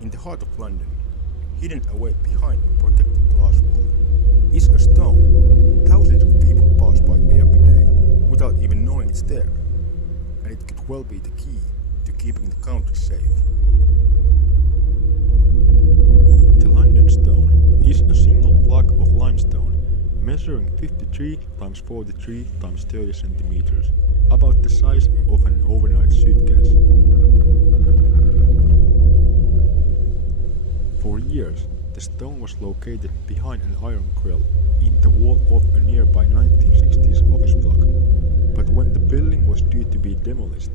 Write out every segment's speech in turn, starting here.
In the heart of London, hidden away behind a protected glass wall, is a stone thousands of people pass by every day without even knowing it's there, and it could well be the key to keeping the country safe. The London Stone is a single block of limestone measuring 53 x 43 x 30 centimeters, about the size of an overnight suitcase. For years, the stone was located behind an iron grille in the wall of a nearby 1960s office block, but when the building was due to be demolished,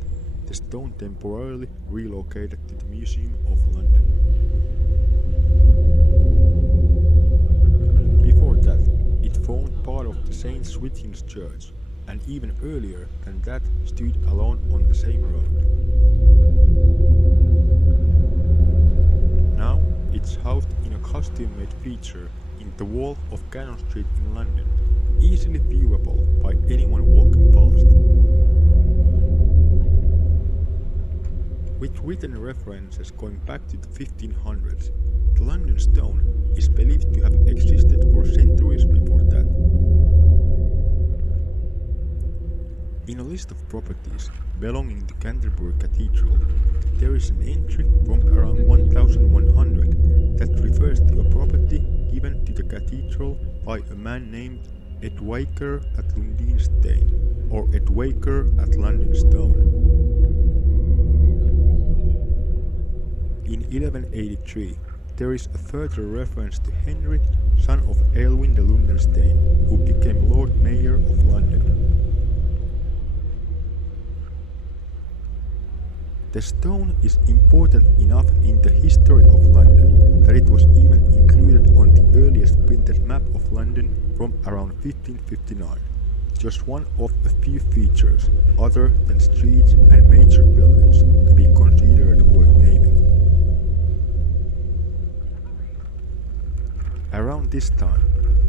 the stone temporarily relocated to the Museum of London. Before that, it formed part of the St Swithin's church, and even earlier than that stood alone on the same road. Now it's housed in a custom-made feature in the wall of Cannon Street in London, easily viewable by anyone walking past. With written references going back to the 1500s, the London Stone is believed to have existed for centuries before that. In a list of properties belonging to Canterbury Cathedral, there is an entry from around 1100 that refers to a property given to the cathedral by a man named Ailwyn at London Stone, or Ailwyn at London Stone. In 1183, there is a further reference to Henry, son of Ailwyn of London Stone, who became Lord Mayor of London. The stone is important enough in the history of London that it was even included on the earliest printed map of London from around 1559, just one of a few features other than streets and major buildings to be considered worth naming. Around this time,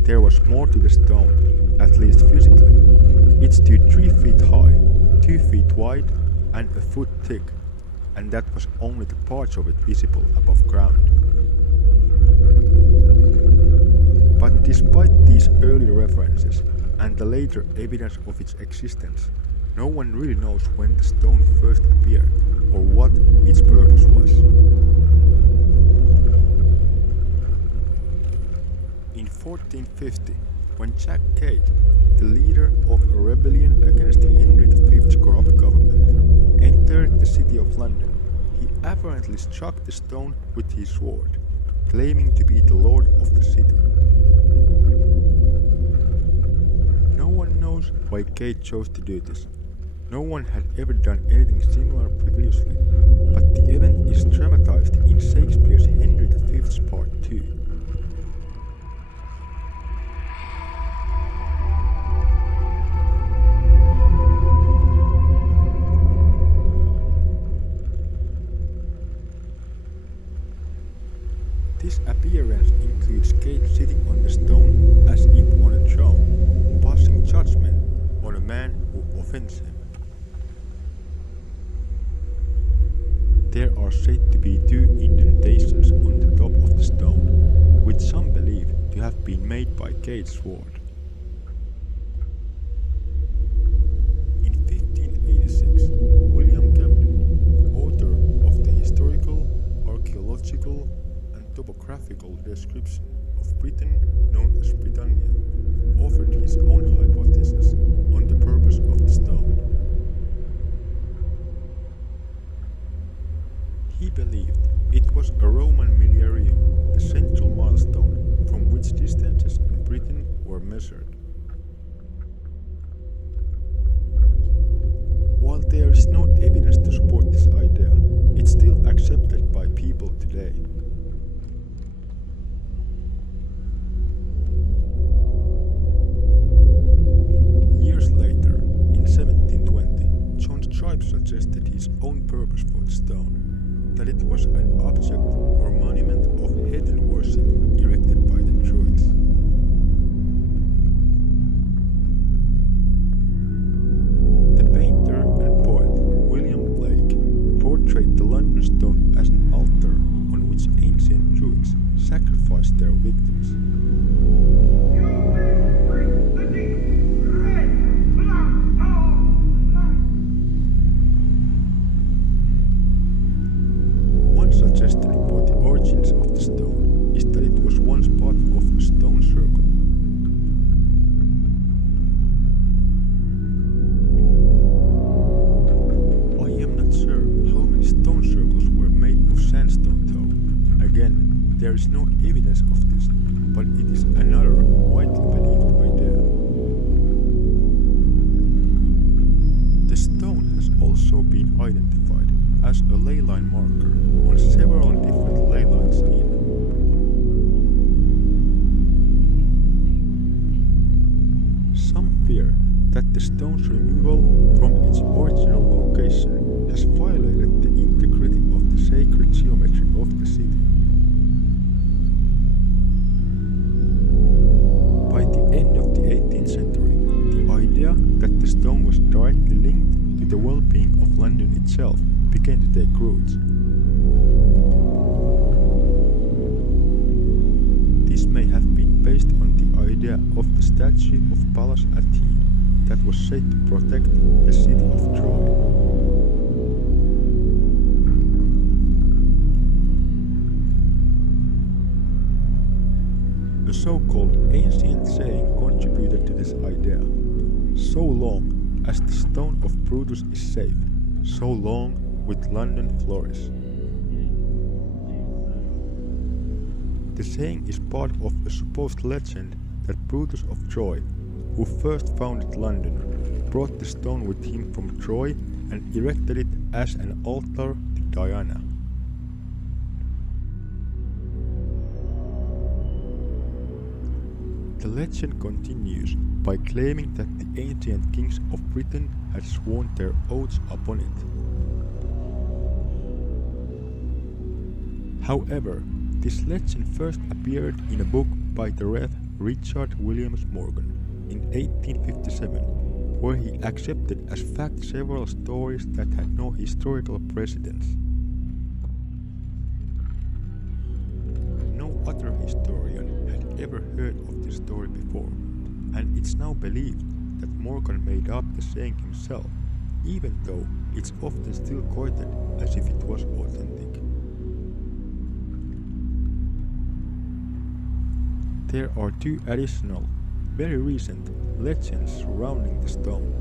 there was more to the stone, at least physically. It stood 3 feet high, 2 feet wide, and a foot thick, and that was only the parts of it visible above ground. But despite these early references and the later evidence of its existence, no one really knows when the stone first appeared or what its purpose was. In 1450, when Jack Cade, the leader of a rebellion against Henry V's corrupt government, entered the city of London, he apparently struck the stone with his sword, claiming to be the lord of the city. No one knows why Cade chose to do this. No one had ever done anything similar previously, but the event is dramatized in Shakespeare's Henry V's Part 2. This appearance includes Cade sitting on the stone as if on a throne, passing judgment on a man who offends him. There are said to be 2 indentations on the top of the stone, which some believe to have been made by Cade's sword. In 1586, William Camden, author of the historical, archaeological, topographical description of Britain known as Britannia, offered his own hypothesis on the purpose of the stone. He believed it was a Roman millenarium, the central milestone from which distances in Britain were measured. While there is no evidence to support this idea, it's still accepted by people today. Suggested his own purpose for the stone, that it was an object or monument of heathen worship erected by the Druids. The painter and poet William Blake portrayed the London Stone as an altar on which as their victims. One suggestion for the origins of the stone is that it was once part of a stone circle. I am not sure how many stone circles were made of sandstone though. Again, there is no evidence of this, but it is another widely believed idea. The stone has also been identified as a ley line marker on several different ley lines in some fear that the stone's removal from its original location has violated the integrity of the sacred geometry of the city. By the end of the 18th century, the idea that the stone was directly linked to the well-being of London itself began to take roots. This may have been based on the idea of the statue of Pallas Athene that was said to protect the city of Troy. A so-called ancient saying contributed to this idea: so long as the stone of Brutus is safe, so long with London flourish. The saying is part of a supposed legend that Brutus of Troy, who first founded London, brought the stone with him from Troy and erected it as an altar to Diana. The legend continues by claiming that the ancient kings of Britain had sworn their oaths upon it. However, this legend first appeared in a book by the Rev. Richard Williams Morgan in 1857, where he accepted as fact several stories that had no historical precedence. No other historian had ever heard of this story before, and it's now believed that Morgan made up the saying himself, even though it's often still quoted as if it was authentic. There are two additional, very recent legends surrounding the stone.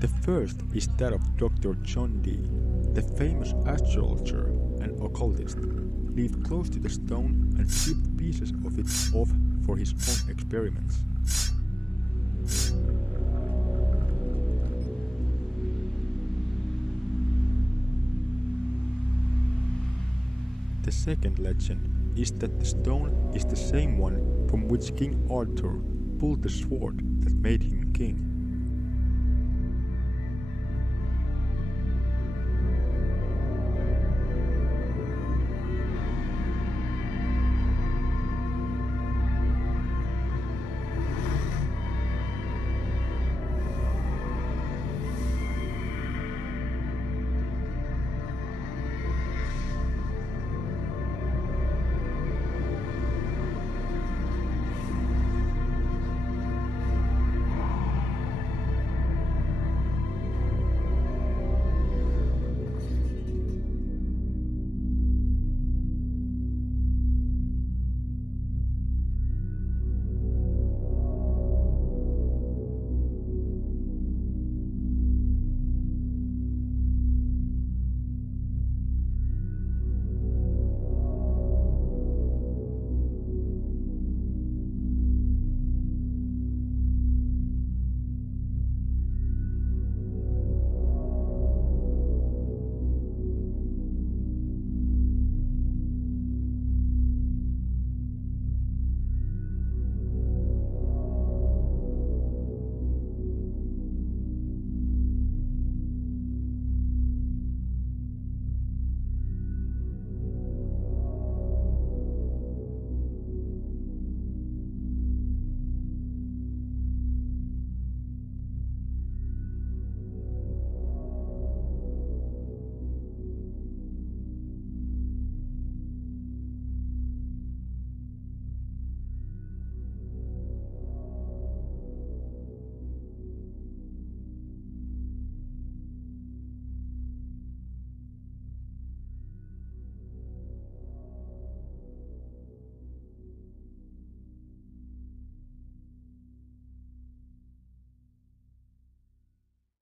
The first is that of Dr. John Dee, the famous astrologer and occultist, lived close to the stone and chipped pieces of it off for his own experiments. The second legend is that the stone is the same one from which King Arthur pulled the sword that made him king.